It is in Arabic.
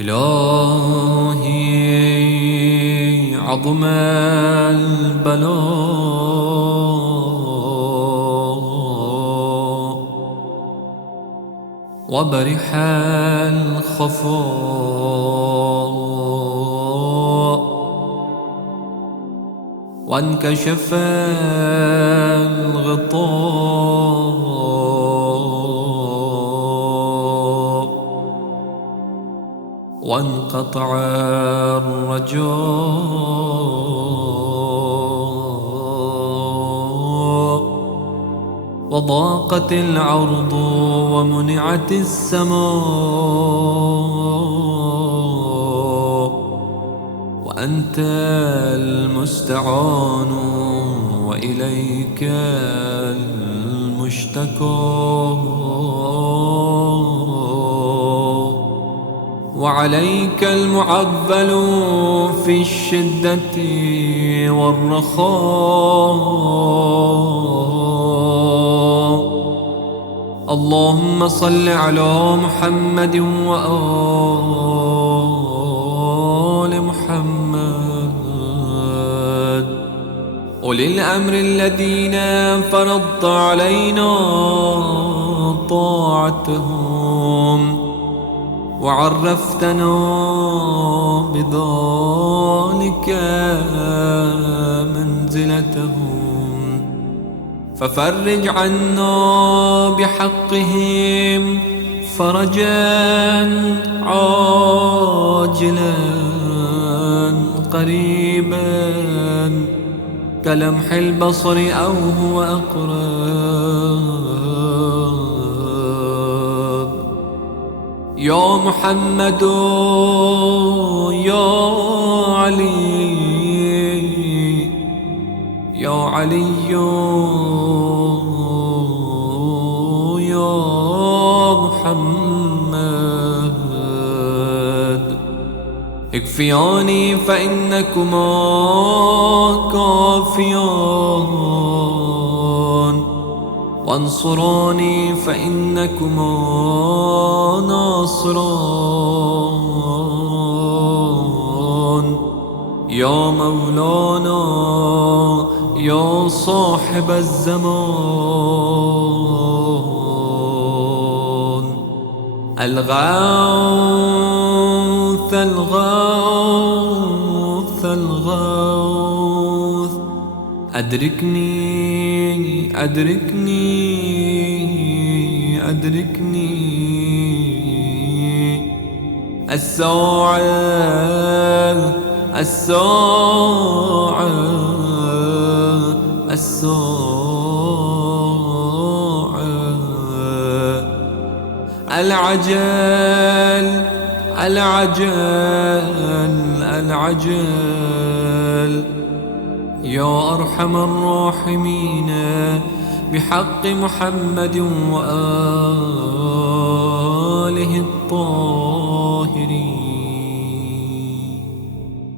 إلهي عظم البلاء وبرح الخفاء وانكشف الغطاء وانقطع الرجاء وضاقت العرض ومنعت السماء وأنت المستعان وإليك المشتكى وعليك المعول في الشدة والرخاء. اللهم صل على محمد وآل محمد أولي الأمر الذين فرضت علينا طاعتهم وعرفتنا بذلك منزلتهم، ففرج عنا بحقهم فرجا عاجلا قريبا كلمح البصر أو هو أقرب. يا محمد يا علي يا علي يا محمد اكفياني فإنكما كافيان وانصراني فإنكما ناصران. يا مولانا يا صاحب الزمان الغوث الغوث الغوث أدركني أدركني أدركني الساعة الساعة الساعة العجل العجل العجل. يا أرحم الراحمين بحق محمد وآله الطاهرين.